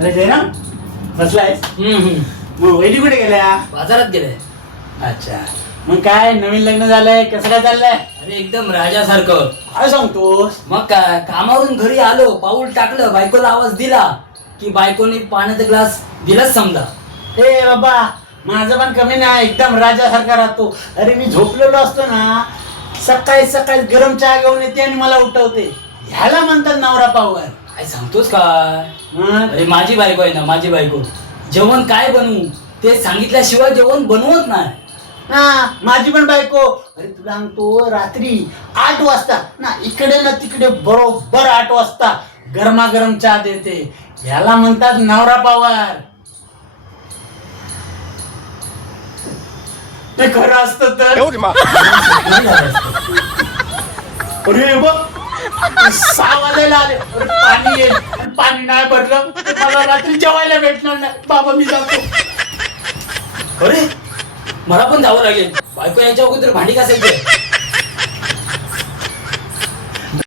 अरे जयराम बसलायस? मग वहिनी कुठे गेल्या? बाजारात गेले. अच्छा, मग काय नवीन लग्न झालंय, कसं काय चाललंय? अरे एकदम राजासारखं. काय सांगतोस? मग काय, कामावरून घरी आलो, पाऊल टाकलं, बायकोला आवाज दिला की बायकोने पाण्याचा ग्लास दिलाच समजा. ए बाबा, माझं पण कमी नाही, एकदम राजासारखा राहतो. अरे मी झोपलेलो असतो ना, सकाळी सकाळी गरम चहा घेऊन येते आणि मला उठवते. ह्याला म्हणतात नवरा पावर. काय सांगतोस काय? अरे माझी बायको आहे ना, माझी बायको जेवण काय बनवू ते सांगितल्याशिवाय जेवण बनवत नाही. हा, माझी पण बायको. अरे तुला सांगतो, रात्री 8 वाजता ना, इकडे ना तिकडे बरोबर 8 वाजता गरमागरम चहा देते. ह्याला म्हणतात नवरा पावर. ते खरं असतं तर. अरे बघ, 6 वाजायला आले. अरे पाणी येईल, आणि पाणी नाही भरलं तर मला रात्री जेवायला भेटणार नाही. बाबा मी जातो. अरे मला पण जावं लागेल, बायको यायच्या अगोदर भांडी घासायची.